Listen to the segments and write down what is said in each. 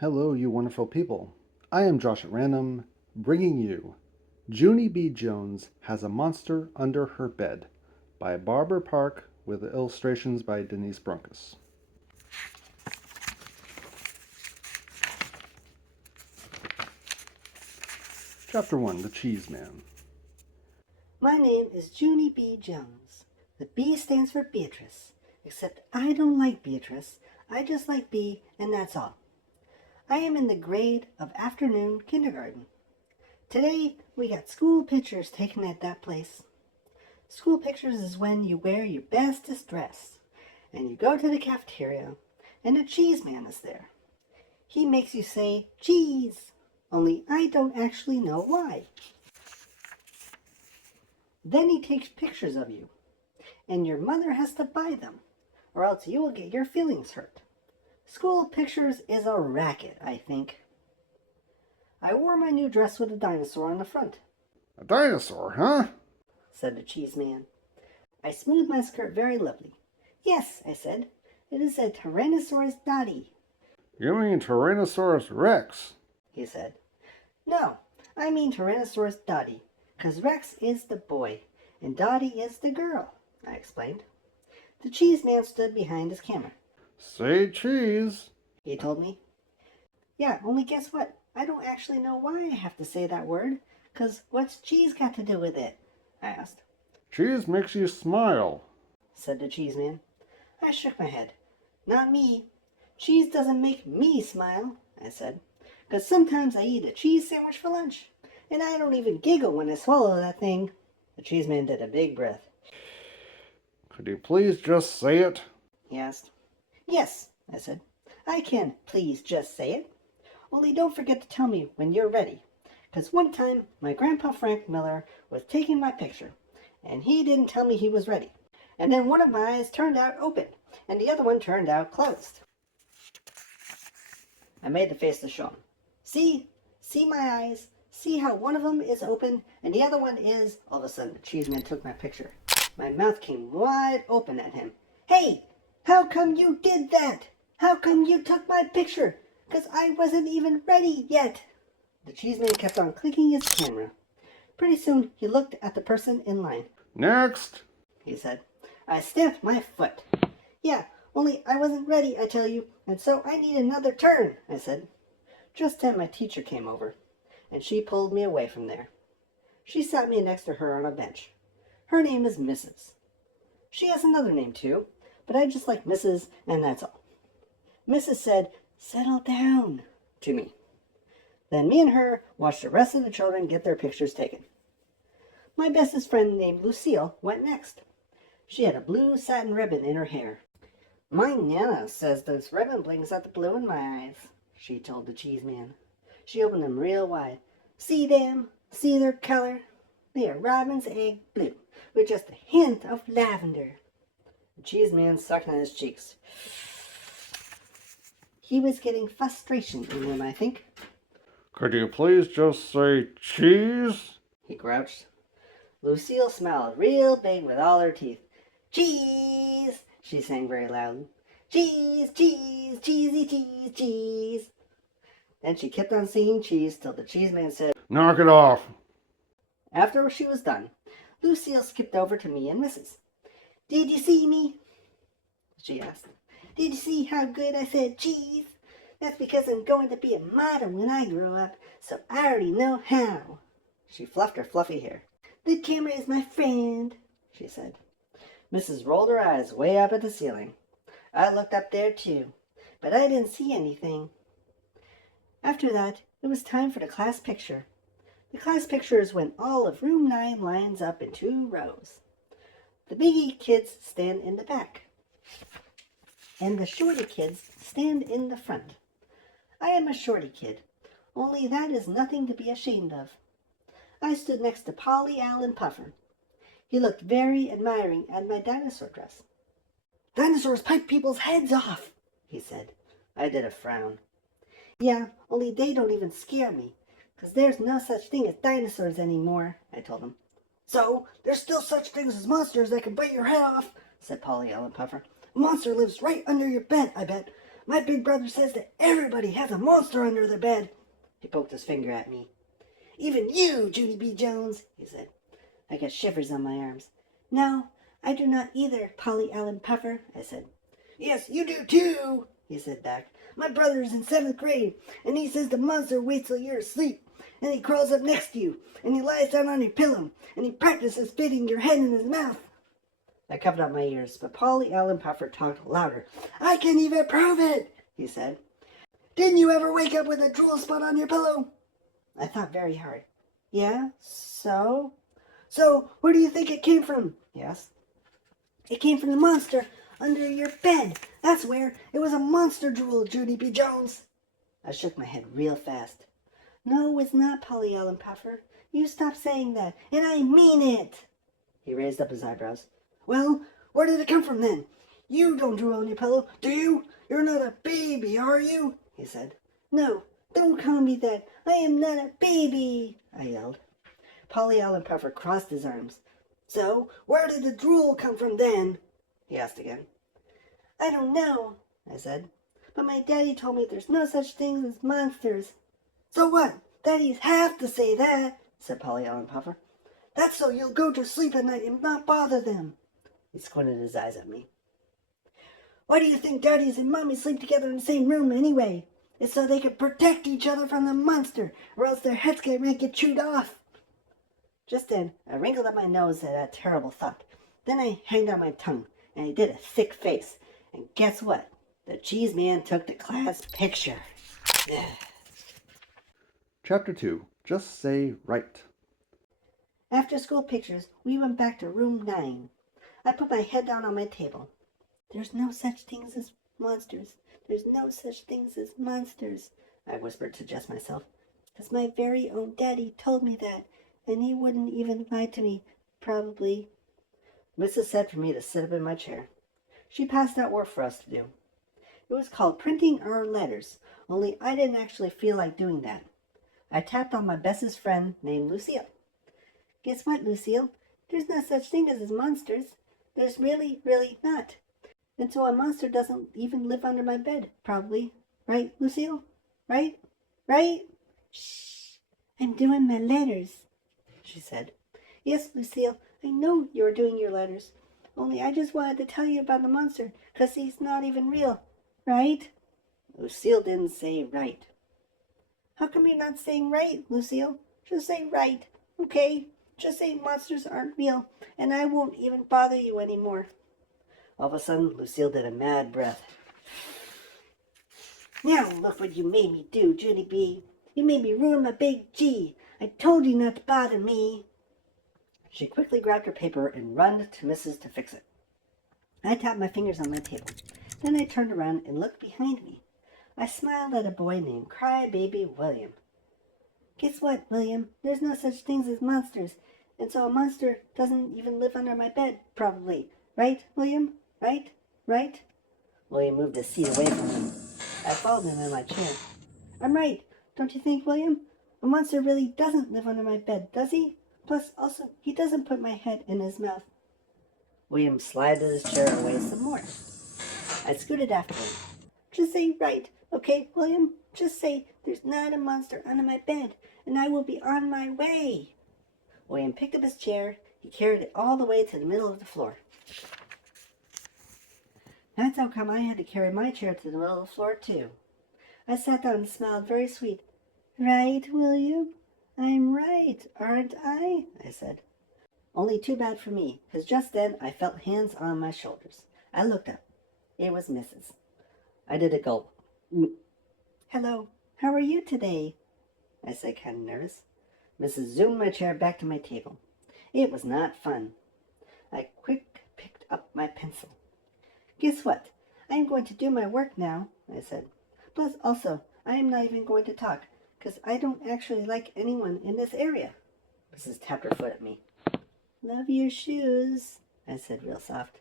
Hello, you wonderful people. I am Josh at Random, bringing you Junie B. Jones Has a Monster Under Her Bed by Barbara Park with illustrations by Denise Brunkus. Chapter 1, The Cheese Man. My name is Junie B. Jones. The B stands for Beatrice, except I don't like Beatrice. I just like B, and that's all. I am in the grade of afternoon kindergarten. Today, we got school pictures taken at that place. School pictures is when you wear your bestest dress, and you go to the cafeteria, and a cheese man is there. He makes you say, cheese, only I don't actually know why. Then he takes pictures of you, and your mother has to buy them, or else you will get your feelings hurt. School pictures is a racket, I think. I wore my new dress with a dinosaur on the front. A dinosaur, huh? Said the cheese man. I smoothed my skirt very lovely. Yes, I said, it is a Tyrannosaurus Dottie. You mean Tyrannosaurus Rex? He said. No, I mean Tyrannosaurus Dottie, 'cause Rex is the boy, and Dottie is the girl, I explained. The cheese man stood behind his camera. Say cheese, he told me. Yeah, only guess what? I don't actually know why I have to say that word, 'cause what's cheese got to do with it? I asked. Cheese makes you smile, said the cheese man. I shook my head. Not me. Cheese doesn't make me smile, I said, 'cause sometimes I eat a cheese sandwich for lunch, and I don't even giggle when I swallow that thing. The cheese man did a big breath. Could you please just say it? He asked. Yes, I said. I can please just say it. Only don't forget to tell me when you're ready, 'cause one time my grandpa Frank Miller was taking my picture, and he didn't tell me he was ready. And then one of my eyes turned out open, and the other one turned out closed. I made the face to show him. See my eyes? See how one of them is open and the other one is... All of a sudden, the cheese man took my picture. My mouth came wide open at him. Hey, how come you did that? How come you took my picture? 'Cause I wasn't even ready yet. The cheese man kept on clicking his camera. Pretty soon, he looked at the person in line. Next, he said. I stamped my foot. Yeah, only I wasn't ready, I tell you, and so I need another turn, I said. Just then my teacher came over, and she pulled me away from there. She sat me next to her on a bench. Her name is Mrs. She has another name too, but I just like Mrs., and that's all. Mrs. said, settle down, to me. Then me and her watched the rest of the children get their pictures taken. My bestest friend named Lucille went next. She had a blue satin ribbon in her hair. My Nana says this ribbon blinks out the blue in my eyes, she told the cheese man. She opened them real wide. See them? See their color? They are robin's egg blue, with just a hint of lavender. The cheese man sucked on his cheeks. He was getting frustration in him, I think. could you please just say cheese? He grouched. Lucille smiled real big with all her teeth. Cheese, she sang very loud. Cheese, cheese, cheesy cheese, cheese. Then she kept on singing cheese till the cheese man said, Knock it off. After she was done, Lucille skipped over to me and Mrs. Did you see me? She asked. Did you see how good I said cheese? That's because I'm going to be a model when I grow up, so I already know how. She fluffed her fluffy hair. The camera is my friend, she said. Mrs. rolled her eyes way up at the ceiling. I looked up there too, but I didn't see anything. After that, it was time for the class picture. The class picture is when all of room 9 lines up in 2 rows. The biggie kids stand in the back, and the shorty kids stand in the front. I am a shorty kid, only that is nothing to be ashamed of. I stood next to Polly Allen Puffer. He looked very admiring at my dinosaur dress. Dinosaurs bite people's heads off, he said. I did a frown. Yeah, only they don't even scare me, 'cause there's no such thing as dinosaurs anymore, I told him. So, there's still such things as monsters that can bite your head off, said Polly Allen Puffer. A monster lives right under your bed, I bet. My big brother says that everybody has a monster under their bed. He poked his finger at me. Even you, Junie B. Jones, he said. I got shivers on my arms. No, I do not either, Polly Allen Puffer, I said. Yes, you do too, he said back. My brother is in 7th grade, and he says the monster waits till you're asleep, and he crawls up next to you, and he lies down on your pillow, and he practices fitting your head in his mouth. I covered up my ears, but Polly Allen Puffer talked louder. I can even prove it, he said. Didn't you ever wake up with a drool spot on your pillow? I thought very hard. Yeah, so? So, where do you think it came from? He asked. It came from the monster under your bed. That's where. It was a monster drool, Junie B. Jones. I shook my head real fast. No, it's not, Polly Allen Puffer. You stop saying that, and I mean it. He raised up his eyebrows. Well, where did it come from then? You don't drool on your pillow, do you? You're not a baby, are you? He said. No, don't call me that. I am not a baby, I yelled. Polly Allen Puffer crossed his arms. So, where did the drool come from then? He asked again. I don't know, I said. But my daddy told me there's no such things as monsters. So what? Daddies have to say that, said Polly Allen Puffer. That's so you'll go to sleep at night and not bother them. He squinted his eyes at me. Why do you think daddies and mommies sleep together in the same room anyway? It's so they can protect each other from the monster, or else their heads might get chewed off. Just then, I wrinkled up my nose at that terrible thought. Then I hanged out my tongue, and I did a thick face. And guess what? The cheese man took the class picture. Chapter 2. Just Say Right. After school pictures, we went back to room 9. I put my head down on my table. There's no such things as monsters. There's no such things as monsters, I whispered to just myself. Because my very own daddy told me that, and he wouldn't even lie to me, probably. Mrs. said for me to sit up in my chair. She passed out work for us to do. It was called printing our letters, only I didn't actually feel like doing that. I tapped on my bestest friend named Lucille. Guess what, Lucille? There's no such thing as monsters. There's really, really not. And so a monster doesn't even live under my bed, probably. Right, Lucille? Right? Right? Shh. I'm doing my letters, she said. Yes, Lucille, I know you're doing your letters. Only I just wanted to tell you about the monster, 'cause he's not even real. Right? Lucille didn't say right. How come you're not saying right, Lucille? Just say right, okay? Just say monsters aren't real, and I won't even bother you anymore. All of a sudden, Lucille did a mad breath. Now look what you made me do, Junie B. You made me ruin my big G. I told you not to bother me. She quickly grabbed her paper and ran to Mrs. to fix it. I tapped my fingers on my table. Then I turned around and looked behind me. I smiled at a boy named Crybaby William. Guess what, William? There's no such things as monsters, and so a monster doesn't even live under my bed, probably. Right, William? Right? Right? William moved his seat away from him. I followed him in my chair. I'm right, don't you think, William? A monster really doesn't live under my bed, does he? Plus, also, he doesn't put my head in his mouth. William slid his chair away some more. I scooted after him. Just say right, okay, William? Just say there's not a monster under my bed, and I will be on my way. William picked up his chair. He carried it all the way to the middle of the floor. That's how come I had to carry my chair to the middle of the floor, too. I sat down and smiled very sweet. Right, William? I'm right, aren't I? I said. Only too bad for me, because just then I felt hands on my shoulders. I looked up. It was Mrs. I did a gulp. Hello, how are you today? I said, kind of nervous. Mrs. zoomed my chair back to my table. It was not fun. I quick picked up my pencil. Guess what? I am going to do my work now, I said. Plus, also, I am not even going to talk, because I don't actually like anyone in this area. Mrs. tapped her foot at me. Love your shoes, I said real soft.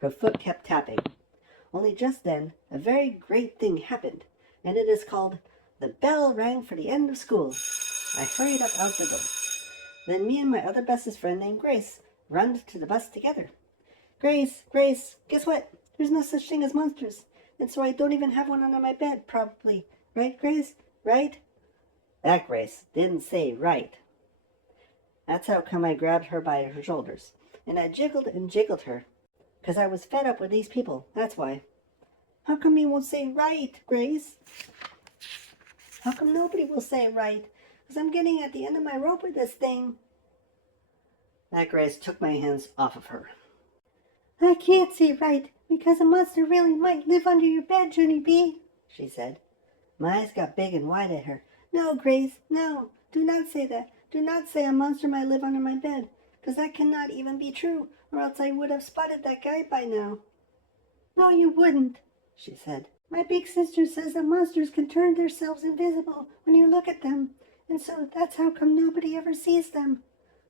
Her foot kept tapping. Only just then, a very great thing happened, and it is called the bell rang for the end of school. I hurried up out the door. Then me and my other bestest friend named Grace run to the bus together. Grace, guess what? There's no such thing as monsters. and so I don't even have one under my bed, probably. Right, Grace? Right? That Grace didn't say right. That's how come I grabbed her by her shoulders, and I jiggled and jiggled her, 'cause I was fed up with these people, that's why. How come you won't say right, Grace? How come nobody will say right? 'Cause I'm getting at the end of my rope with this thing. That Grace took my hands off of her. I can't say right, because a monster really might live under your bed, Junie B, she said. My eyes got big and wide at her. No, Grace, no, do not say that. Do not say a monster might live under my bed, because that cannot even be true, or else I would have spotted that guy by now. No, you wouldn't, she said. My big sister says that monsters can turn themselves invisible when you look at them, and so that's how come nobody ever sees them.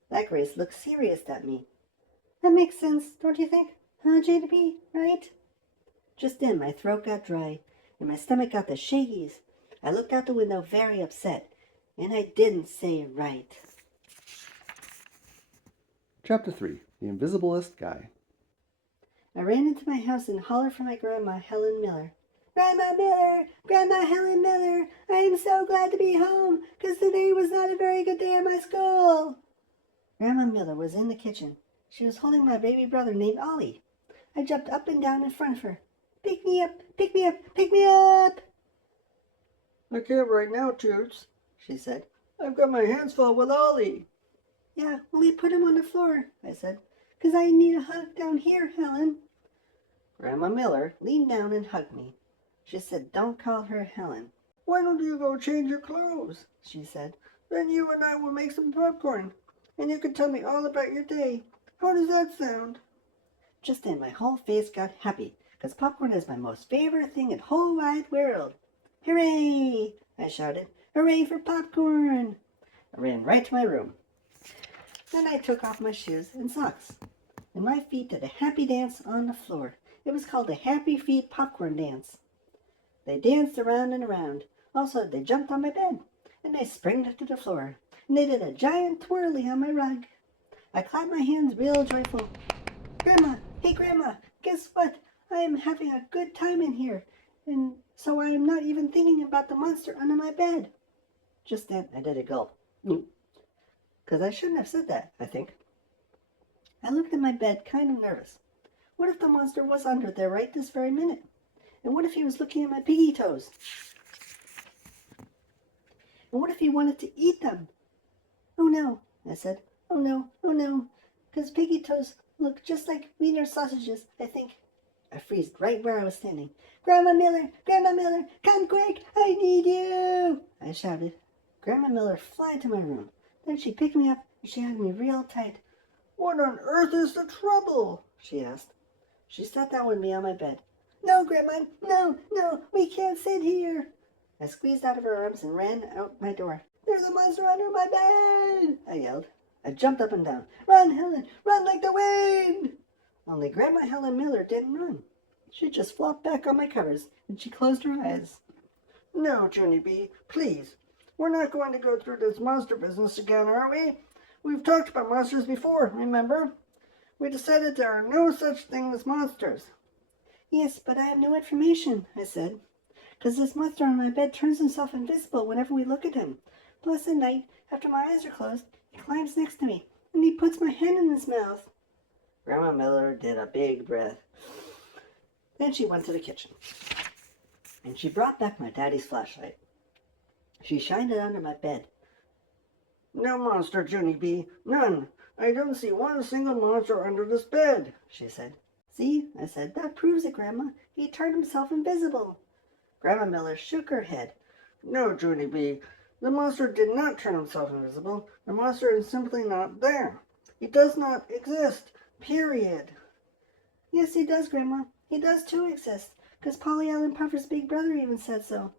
That Grace looked serious at me. That makes sense, don't you think? Huh, Junie B, right? Just then my throat got dry, and my stomach got the shakies. I looked out the window very upset, and I didn't say right. Chapter 3. The Invisiblest Guy. I ran into my house and hollered for my grandma, Helen Miller. Grandma Miller! Grandma Helen Miller! I am so glad to be home, 'cause today was not a very good day at my school. Grandma Miller was in the kitchen. She was holding my baby brother named Ollie. I jumped up and down in front of her. Pick me up! Pick me up! Pick me up! I can't right now, Toots, she said. I've got my hands full with Ollie. Yeah, well, you put him on the floor, I said, 'cause I need a hug down here, Helen. Grandma Miller leaned down and hugged me. She said, don't call her Helen. Why don't you go change your clothes, she said. Then you and I will make some popcorn, and you can tell me all about your day. How does that sound? Just then my whole face got happy, 'cause popcorn is my most favorite thing in the whole wide world. Hooray! I shouted. Hooray for popcorn! I ran right to my room. Then I took off my shoes and socks, and my feet did a happy dance on the floor. It was called a Happy Feet Popcorn Dance. They danced around and around. Also, they jumped on my bed, and they sprang to the floor, and they did a giant twirly on my rug. I clapped my hands real joyful. Grandma, hey Grandma, guess what? I am having a good time in here, and so I am not even thinking about the monster under my bed. Just then I did a gulp. Because I shouldn't have said that, I think. I looked at my bed kind of nervous. What if the monster was under there right this very minute? And what if he was looking at my piggy toes? And what if he wanted to eat them? Oh no, I said. Oh no, because piggy toes look just like wiener sausages, I think. I freezed right where I was standing. Grandma Miller, come quick, I need you, I shouted. Grandma Miller flew into my room. Then she picked me up and she hugged me real tight. What on earth is the trouble? She asked. She sat down with me on my bed. No, Grandma, no, we can't sit here. I squeezed out of her arms and ran out my door. There's a monster under my bed, I yelled. I jumped up and down. Run, Helen, run like the wind. Only Grandma Helen Miller didn't run. She just flopped back on my covers and she closed her eyes. No, Junie B, please. We're not going to go through this monster business again, are we? We've talked about monsters before, remember? We decided there are no such thing as monsters. Yes, but I have no information, I said. Because this monster on my bed turns himself invisible whenever we look at him. Plus at night, after my eyes are closed, he climbs next to me, and he puts my hand in his mouth. Grandma Miller did a big breath. Then she went to the kitchen, and she brought back my daddy's flashlight. She shined it under my bed. No monster, Junie B, none. I don't see one single monster under this bed, she said. See, I said, that proves it, Grandma. He turned himself invisible. Grandma Miller shook her head. No, Junie B, the monster did not turn himself invisible. The monster is simply not there. He does not exist, period. Yes, he does, Grandma. He does too exist, because Polly Allen Puffer's big brother even said so.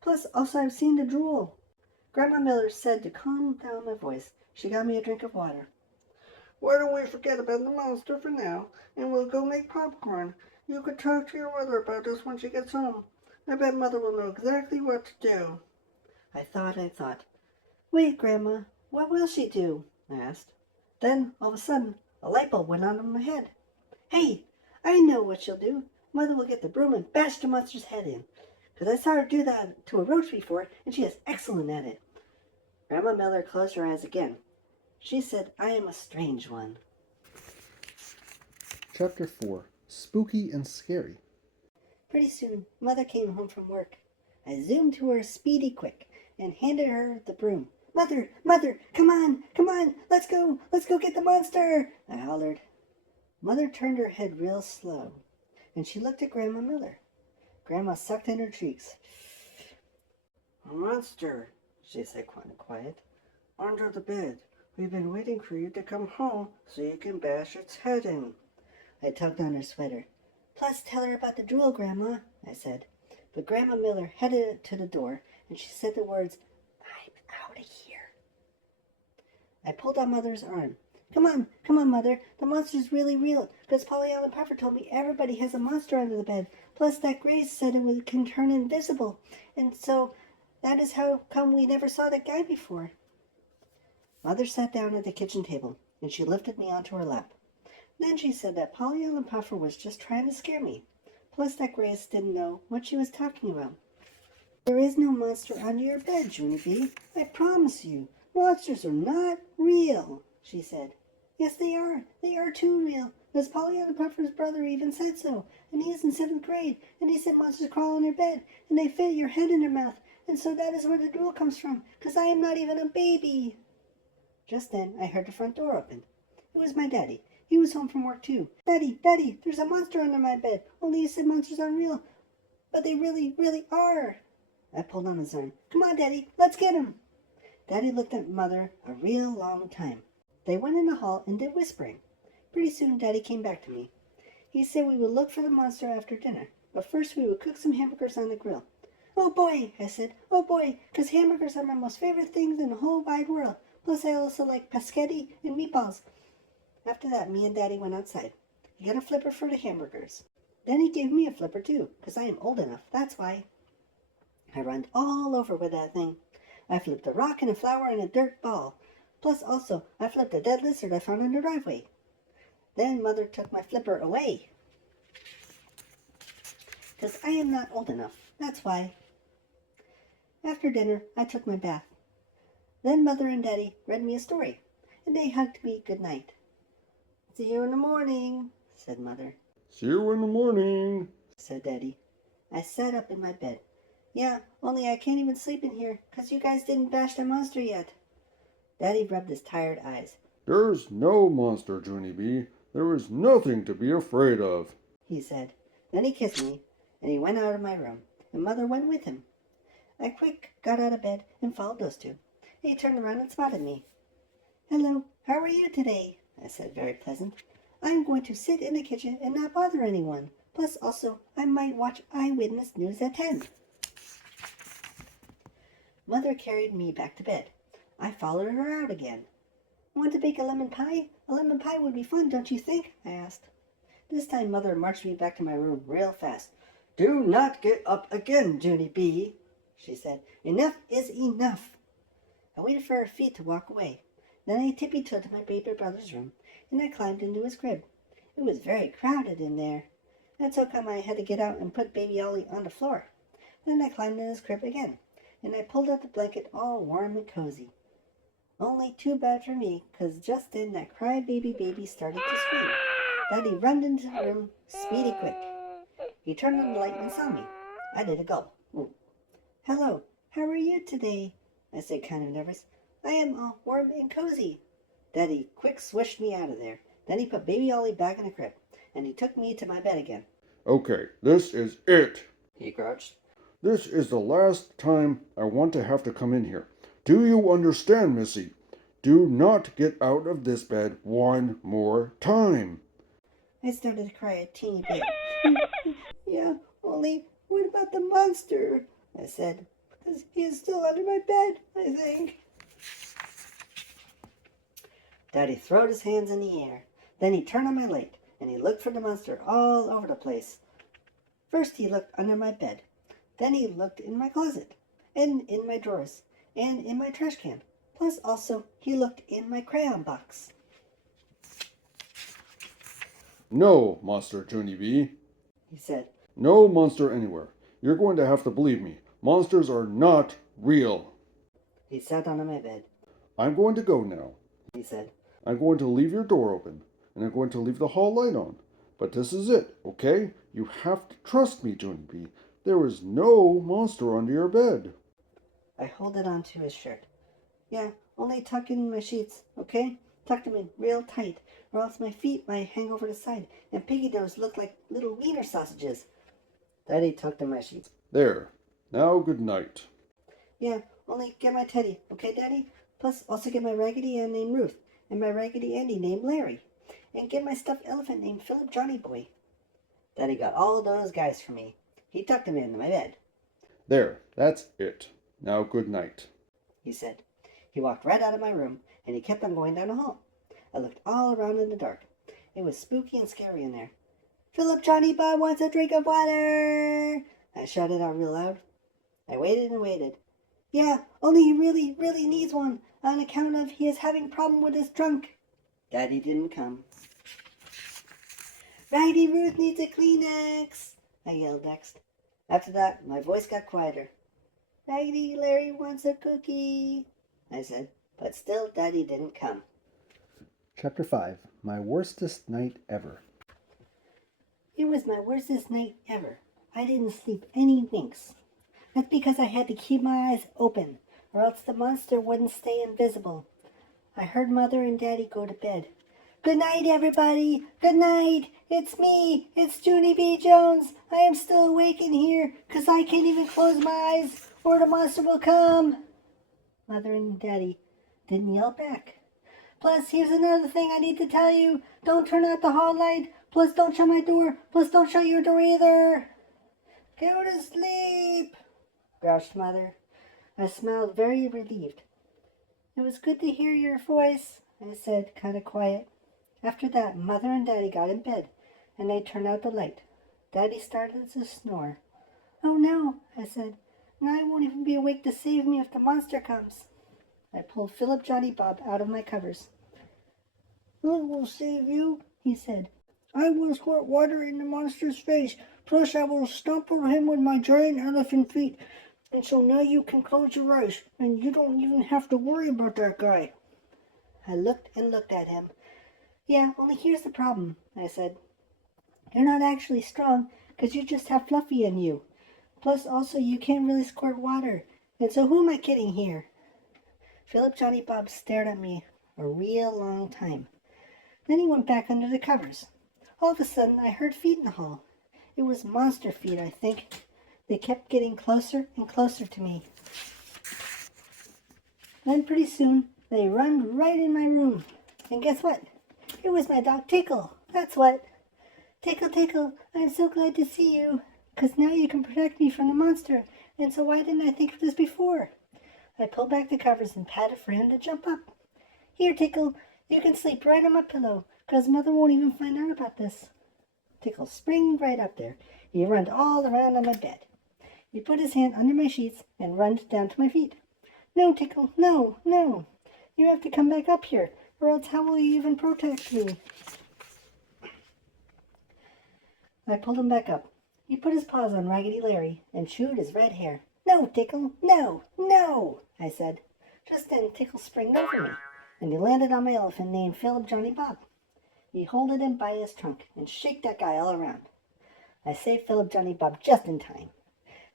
Plus, also I've seen the drool. Grandma Miller said to calm down my voice. She got me a drink of water. Why don't we forget about the monster for now, and we'll go make popcorn. You could talk to your mother about this when she gets home. I bet Mother will know exactly what to do. I thought. Wait, Grandma, what will she do? I asked. Then, all of a sudden, a light bulb went on in my head. Hey, I know what she'll do. Mother will get the broom and bash the monster's head in. Because I saw her do that to a roach before, and she is excellent at it. Grandma Miller closed her eyes again. She said, I am a strange one. Chapter 4. Spooky and Scary. Pretty soon, Mother came home from work. I zoomed to her speedy quick and handed her the broom. Mother, Mother, come on, let's go get the monster, I hollered. Mother turned her head real slow, and she looked at Grandma Miller. Grandma sucked in her cheeks. A monster, she said quiet, under the bed. We've been waiting for you to come home so you can bash its head in. I tugged on her sweater. Plus, tell her about the drool, Grandma, I said. But Grandma Miller headed to the door, and she said the words, I'm out of here. I pulled on Mother's arm. Come on, Mother. The monster's really real, because Polly Allen Puffer told me everybody has a monster under the bed. Plus, that Grace said it can turn invisible. And so, that is how come we never saw that guy before. Mother sat down at the kitchen table, and she lifted me onto her lap. Then she said that Polly Allen Puffer was just trying to scare me. Plus, that Grace didn't know what she was talking about. There is no monster under your bed, Junie B. I promise you. Monsters are not real, she said. Yes, they are. They are too real. Because Polly Allen Puffer's brother even said so. And he is in 7th grade. And he said monsters crawl on your bed. And they fit your head in their mouth. And so that is where the drool comes from. Because I am not even a baby. Just then, I heard the front door open. It was my daddy. He was home from work too. Daddy, there's a monster under my bed. Only you said monsters aren't real. But they really, really are. I pulled on his arm. Come on, Daddy, let's get him. Daddy looked at Mother a real long time. They went in the hall and did whispering. Pretty soon, Daddy came back to me. He said we would look for the monster after dinner, but first we would cook some hamburgers on the grill. Oh boy, I said, oh boy, because hamburgers are my most favorite things in the whole wide world. Plus I also like paschetti and meatballs. After that, me and Daddy went outside. He got a flipper for the hamburgers. Then he gave me a flipper too, because I am old enough, that's why. I run all over with that thing. I flipped a rock and a flower and a dirt ball. Plus also, I flipped a dead lizard I found in the driveway. Then Mother took my flipper away. Because I am not old enough, that's why. After dinner, I took my bath. Then Mother and Daddy read me a story, and they hugged me good night. See you in the morning, said Mother. See you in the morning, said Daddy. I sat up in my bed. Yeah, only I can't even sleep in here, 'cause you guys didn't bash the monster yet. Daddy rubbed his tired eyes. There's no monster, Junie B. There is nothing to be afraid of, he said. Then he kissed me, and he went out of my room, and Mother went with him. I quick got out of bed and followed those two. He turned around and spotted me. Hello, how are you today? I said, very pleasant. I'm going to sit in the kitchen and not bother anyone. Plus, also, I might watch Eyewitness News at 10. Mother carried me back to bed. I followed her out again. Want to bake a lemon pie? A lemon pie would be fun, don't you think? I asked. This time Mother marched me back to my room real fast. Do not get up again, Junie B, she said. Enough is enough. I waited for her feet to walk away. Then I tippy-toed to my baby brother's room, and I climbed into his crib. It was very crowded in there. That's how come I had to get out and put baby Ollie on the floor. Then I climbed in his crib again, and I pulled out the blanket all warm and cozy. Only too bad for me, 'cause just then that crybaby baby started to scream. Daddy ran into the room, speedy quick. He turned on the light and saw me. I did a gulp. Ooh. Hello, how are you today? I said, kind of nervous. I am all warm and cozy. Daddy quick swished me out of there. Then he put baby Ollie back in the crib, and he took me to my bed again. Okay, this is it, he crouched. This is the last time I want to have to come in here. Do you understand, Missy? Do not get out of this bed one more time. I started to cry a teeny bit. Yeah, only what about the monster? I said, because he is still under my bed, I think. Daddy throwed his hands in the air. Then he turned on my light, and he looked for the monster all over the place. First he looked under my bed. Then he looked in my closet, and in my drawers, and in my trash can. Plus also, he looked in my crayon box. No, Master Junie B, he said. No monster anywhere. You're going to have to believe me. Monsters are not real. He sat down on my bed. I'm going to go now, he said. I'm going to leave your door open, and I'm going to leave the hall light on. But this is it, okay? You have to trust me, Junie B. There is no monster under your bed. I holded on to his shirt. Yeah, only tuck in my sheets, okay? Tuck them in real tight, or else my feet might hang over the side, and piggy toes look like little wiener sausages. Daddy tucked in my sheets. There. Now good night. Yeah, only get my teddy, okay, Daddy? Plus, also get my Raggedy Ann named Ruth, and my Raggedy Andy named Larry, and get my stuffed elephant named Philip Johnny Boy. Daddy got all those guys for me. He tucked them into my bed. There. That's it. Now good night, he said. He walked right out of my room, and he kept on going down the hall. I looked all around in the dark. It was spooky and scary in there. Philip Johnny Bob wants a drink of water! I shouted out real loud. I waited and waited. Yeah, only he really, really needs one, on account of he is having problem with his trunk. Daddy didn't come. Raggedy Ruth needs a Kleenex, I yelled next. After that, my voice got quieter. Raggedy Larry wants a cookie, I said, but still Daddy didn't come. Chapter 5. My worstest night ever. It was my worstest night ever. I didn't sleep any winks. That's because I had to keep my eyes open, or else the monster wouldn't stay invisible. I heard Mother and Daddy go to bed. Good night, everybody. Good night. It's me. It's Junie B. Jones. I am still awake in here, 'cause I can't even close my eyes, or the monster will come. Mother and Daddy didn't yell back. Plus, here's another thing I need to tell you. Don't turn out the hall light. Plus, don't shut my door. Plus, don't shut your door either. Go to sleep, grouched Mother. I smiled, very relieved. It was good to hear your voice, I said, kind of quiet. After that, Mother and Daddy got in bed, and they turned out the light. Daddy started to snore. Oh no, I said. Now I won't even be awake to save me if the monster comes. I pulled Philip Johnny Bob out of my covers. I will save you, he said. I will squirt water in the monster's face, plus I will stomp on him with my giant elephant feet, and so now you can close your eyes, and you don't even have to worry about that guy. I looked and looked at him. Yeah, only here's the problem, I said. You're not actually strong, 'cause you just have Fluffy in you. Plus, also, you can't really squirt water, and so who am I kidding here? Philip Johnny Bob stared at me a real long time. Then he went back under the covers. All of a sudden, I heard feet in the hall. It was monster feet, I think. They kept getting closer and closer to me. Then pretty soon, they run right in my room. And guess what? It was my dog Tickle. That's what. Tickle, Tickle, I'm so glad to see you. 'Cause now you can protect me from the monster. And so why didn't I think of this before? I pulled back the covers and patted for him to jump up. Here, Tickle, you can sleep right on my pillow, 'cause Mother won't even find out about this. Tickle springed right up there. He runned all around on my bed. He put his hand under my sheets and runned down to my feet. No, Tickle, no, no. You have to come back up here, or else how will you even protect me? I pulled him back up. He put his paws on Raggedy Larry and chewed his red hair. No, Tickle, no, no, I said. Just then Tickle sprang over me, and he landed on my elephant named Philip Johnny Bob. He holded him by his trunk and shook that guy all around. I saved Philip Johnny Bob just in time.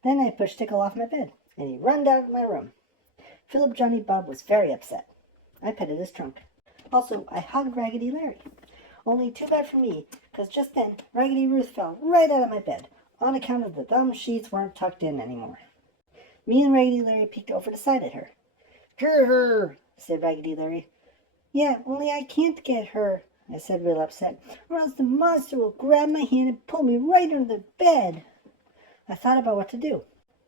Then I pushed Tickle off my bed, and he ran out of my room. Philip Johnny Bob was very upset. I petted his trunk. Also, I hugged Raggedy Larry. Only too bad for me, 'cause just then Raggedy Ruth fell right out of my bed, on account of the dumb sheets weren't tucked in anymore. Me and Raggedy Larry peeked over the side at her. "Get her," said Raggedy Larry. Yeah, only I can't get her, I said real upset, or else the monster will grab my hand and pull me right under the bed. I thought about what to do.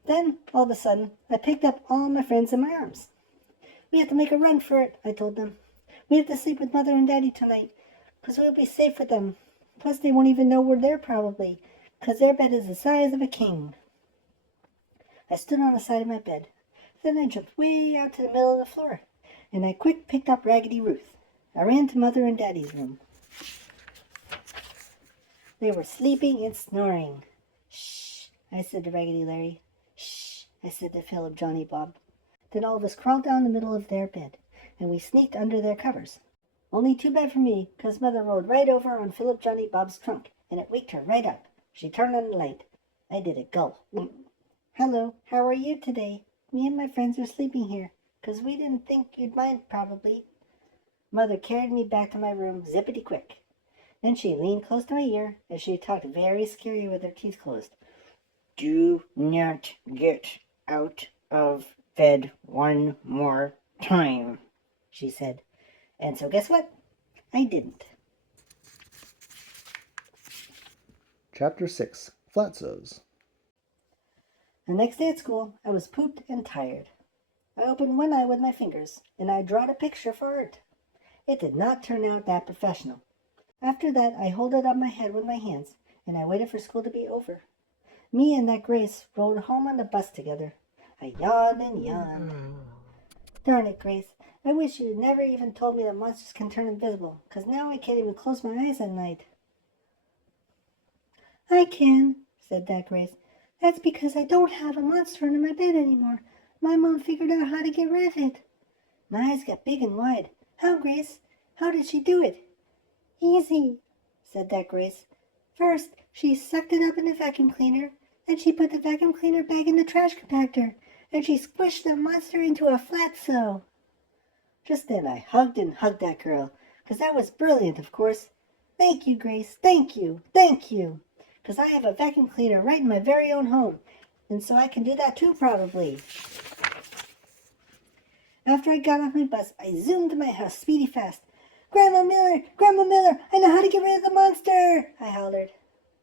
Then, all of a sudden, I picked up all my friends in my arms. We have to make a run for it, I told them. We have to sleep with Mother and Daddy tonight, 'cause we'll be safe with them. Plus, they won't even know we're there probably, 'cause their bed is the size of a king. I stood on the side of my bed. Then I jumped way out to the middle of the floor, and I quick picked up Raggedy Ruth. I ran to Mother and Daddy's room. They were sleeping and snoring. Shh, I said to Raggedy Larry. Shh, I said to Philip, Johnny, Bob. Then all of us crawled down the middle of their bed, and we sneaked under their covers. Only too bad for me, 'cause Mother rolled right over on Philip, Johnny, Bob's trunk, and it waked her right up. She turned on the light. I did a gulp. Hello, how are you today? Me and my friends are sleeping here, 'cause we didn't think you'd mind, probably. Mother carried me back to my room, zippity-quick. Then she leaned close to my ear, and she talked very scary with her teeth closed. Do not get out of bed one more time, she said. And so guess what? I didn't. Chapter 6, Flatsos. The next day at school, I was pooped and tired. I opened one eye with my fingers, and I drawed a picture for art. It did not turn out that professional. After that, I held it on my head with my hands, and I waited for school to be over. Me and that Grace rode home on the bus together. I yawned and yawned. Darn it, Grace. I wish you had never even told me that monsters can turn invisible, 'cause now I can't even close my eyes at night. I can, said that Grace. That's because I don't have a monster under my bed anymore. My mom figured out how to get rid of it. My eyes got big and wide. How, Grace? How did she do it? Easy, said that Grace. First, she sucked it up in the vacuum cleaner. Then she put the vacuum cleaner back in the trash compactor. And she squished the monster into a flatso. Just then I hugged and hugged that girl, 'cause that was brilliant, of course. Thank you, Grace. Thank you. Thank you. 'Cause I have a vacuum cleaner right in my very own home. And so I can do that too, probably. After I got off my bus, I zoomed to my house speedy fast. Grandma Miller! Grandma Miller! I know how to get rid of the monster! I hollered.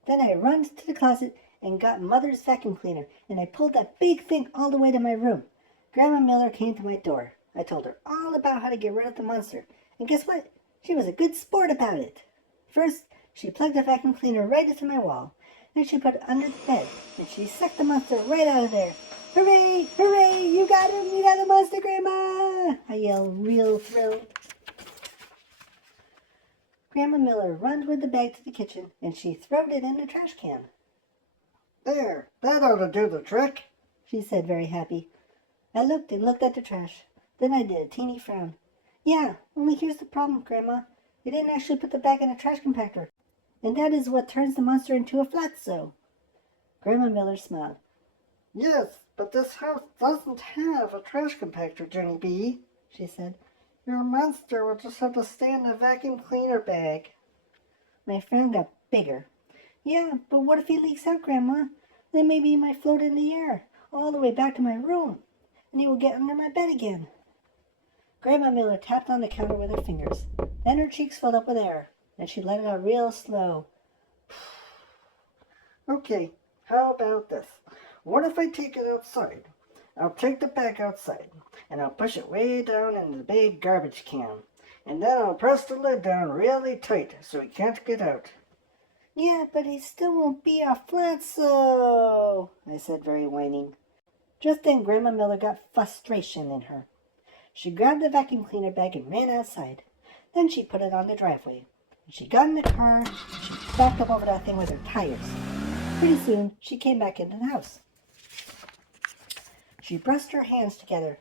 Then I run to the closet and got Mother's vacuum cleaner, and I pulled that big thing all the way to my room. Grandma Miller came to my door. I told her all about how to get rid of the monster, and guess what? She was a good sport about it. First, she plugged the vacuum cleaner right into my wall. Then she put it under the bed, and she sucked the monster right out of there. Hooray! Hooray! You got him! You got the monster, Grandma! I yelled, real thrilled. Grandma Miller runs with the bag to the kitchen, and she throwed it in the trash can. There, that ought to do the trick, she said, very happy. I looked and looked at the trash. Then I did a teeny frown. Yeah, only here's the problem, Grandma. You didn't actually put the bag in a trash compactor, and that is what turns the monster into a flatso. Grandma Miller smiled. Yes, but this house doesn't have a trash compactor, Junie B, she said. Your monster will just have to stay in the vacuum cleaner bag. My frown got bigger. Yeah, but what if he leaks out, Grandma? Then maybe he might float in the air all the way back to my room, and he will get under my bed again. Grandma Miller tapped on the counter with her fingers. Then her cheeks filled up with air, and she let it out real slow. Okay, how about this? What if I take it outside? I'll take the bag outside, and I'll push it way down in the big garbage can. And then I'll press the lid down really tight so he can't get out. Yeah, but he still won't be a flatso, I said, very whining. Just then Grandma Miller got frustration in her. She grabbed the vacuum cleaner bag and ran outside. Then she put it on the driveway. She got in the car and she backed up over that thing with her tires. Pretty soon, she came back into the house. She brushed her hands together.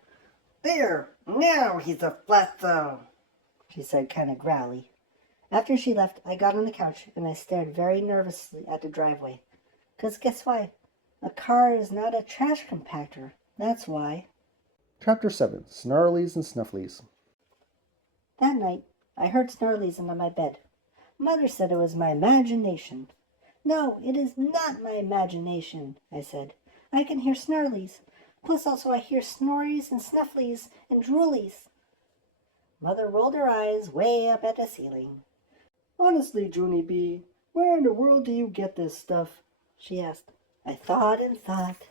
There, now he's a flatso, she said, kind of growly. After she left, I got on the couch and I stared very nervously at the driveway. 'Cause guess why? A car is not a trash compactor. That's why. Chapter 7, Snarlies and Snufflies. That night, I heard Snarlies under my bed. Mother said it was my imagination. No, it is not my imagination, I said. I can hear Snarlies. Plus also I hear Snorries and Snufflies and Droolies. Mother rolled her eyes way up at the ceiling. Honestly, Junie B, where in the world do you get this stuff? She asked. I thought and thought.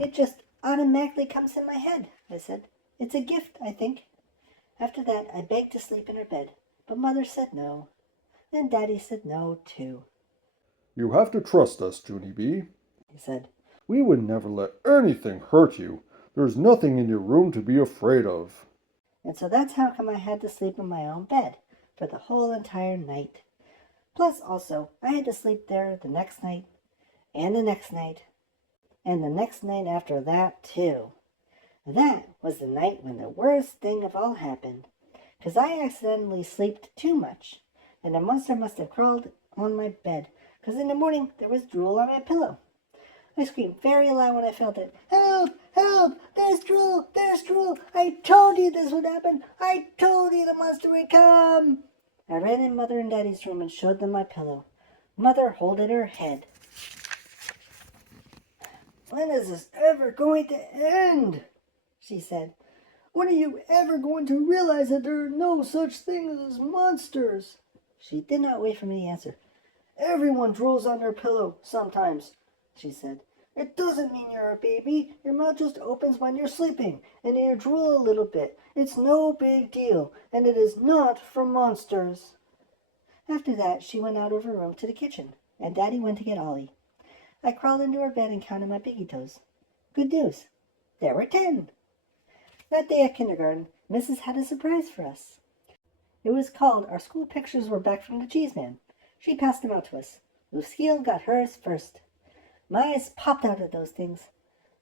It just automatically comes in my head, I said. It's a gift, I think. After that, I begged to sleep in her bed, but Mother said no. Then Daddy said no, too. You have to trust us, Junie B, he said. We would never let anything hurt you. There's nothing in your room to be afraid of. And so that's how come I had to sleep in my own bed for the whole entire night. Plus, also, I had to sleep there the next night, and the next night, and the next night after that, too. That was the night when the worst thing of all happened, 'cause I accidentally slept too much, and the monster must have crawled on my bed, 'cause in the morning there was drool on my pillow. I screamed very loud when I felt it. Help! Help! There's drool! There's drool! I told you this would happen! I told you the monster would come! I ran in Mother and Daddy's room and showed them my pillow. Mother holded her head. When is this ever going to end? She said. When are you ever going to realize that there are no such things as monsters? She did not wait for me to answer. Everyone drools on their pillow sometimes, she said. It doesn't mean you're a baby. Your mouth just opens when you're sleeping, and you drool a little bit. It's no big deal, and it is not for monsters. After that, she went out of her room to the kitchen, and Daddy went to get Ollie. I crawled into her bed and counted my piggy toes. Good news. There were 10. That day at kindergarten, Mrs. had a surprise for us. It was called Our School Pictures Were Back from the Cheese Man. She passed them out to us. Lucille got hers first. My eyes popped out of those things.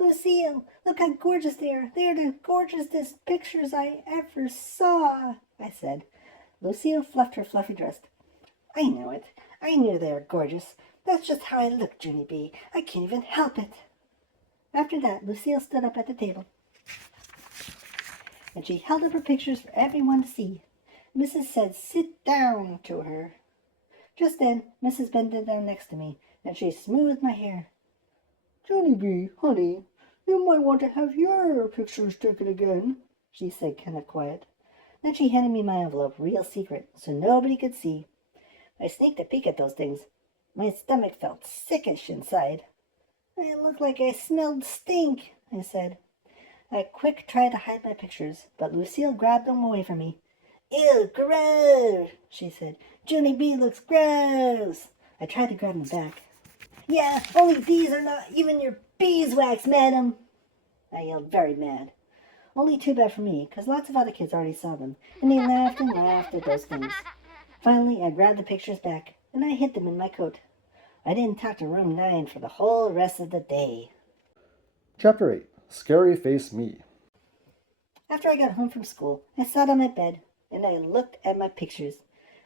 Lucille, look how gorgeous they are. They are the gorgeousest pictures I ever saw, I said. Lucille fluffed her fluffy dress. I know it. I knew they were gorgeous. That's just how I look, Junie B. I can't even help it. After that, Lucille stood up at the table, and she held up her pictures for everyone to see. Mrs. said, sit down, to her. Just then, Mrs. bended down next to me, and she smoothed my hair. Junie B, honey, you might want to have your pictures taken again, she said, kind of quiet. Then she handed me my envelope, real secret, so nobody could see. I sneaked a peek at those things. My stomach felt sickish inside. I looked like I smelled stink, I said. I quick tried to hide my pictures, but Lucille grabbed them away from me. Ew, gross, she said. Junie B looks gross. I tried to grab them back. Yeah, only these are not even your beeswax, madam. I yelled, very mad. Only too bad for me, 'cause lots of other kids already saw them, and they laughed and laughed at those things. Finally, I grabbed the pictures back, and I hid them in my coat. I didn't talk to room 9 for the whole rest of the day. Chapter 8. Scary Face Me. After I got home from school, I sat on my bed, and I looked at my pictures.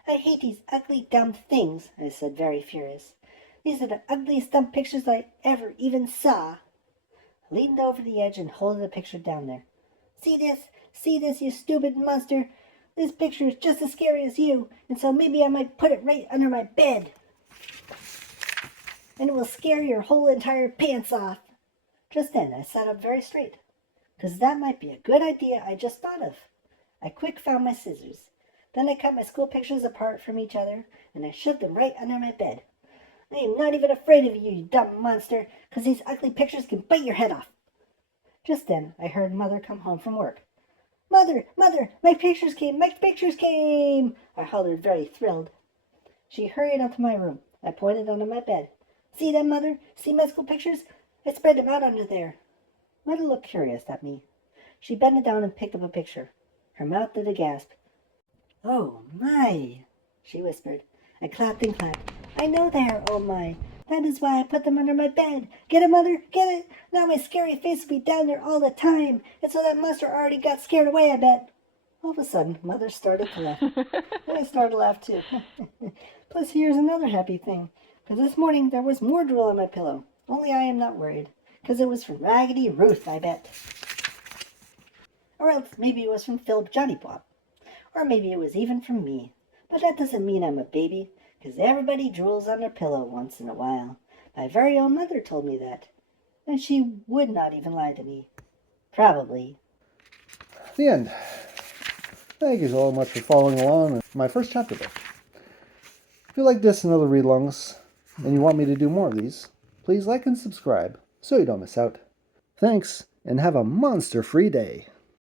I hate these ugly, dumb things, I said, very furious. These are the ugliest, dumb pictures I ever even saw. I leaned over the edge and held the picture down there. See this, you stupid monster. This picture is just as scary as you, and so maybe I might put it right under my bed. And it will scare your whole entire pants off. Just then, I sat up very straight, 'cause that might be a good idea I just thought of. I quick found my scissors. Then I cut my school pictures apart from each other, and I shoved them right under my bed. I am not even afraid of you, you dumb monster, 'cause these ugly pictures can bite your head off. Just then, I heard Mother come home from work. Mother, Mother, my pictures came, my pictures came! I hollered, very thrilled. She hurried up to my room. I pointed under my bed. See them, Mother? See my school pictures? I spread them out under there. Mother looked curious at me. She bent down and picked up a picture. Her mouth did a gasp. Oh, my, she whispered. I clapped and clapped. I know they are, oh, my. That is why I put them under my bed. Get it, Mother? Get it? Now my scary face will be down there all the time. And so that monster already got scared away, I bet. All of a sudden, Mother started to laugh. And I started to laugh, too. Plus, here's another happy thing. Because this morning, there was more drool on my pillow. Only I am not worried. Because it was from Raggedy Ruth, I bet. Or else maybe it was from Phil Johnny Bob. Or maybe it was even from me. But that doesn't mean I'm a baby. Because everybody drools on their pillow once in a while. My very own mother told me that. And she would not even lie to me. Probably. The end. Thank you so much for following along in my first chapter book. If you like this and other read-alongs, and you want me to do more of these, please like and subscribe so you don't miss out. Thanks, and have a monster-free day.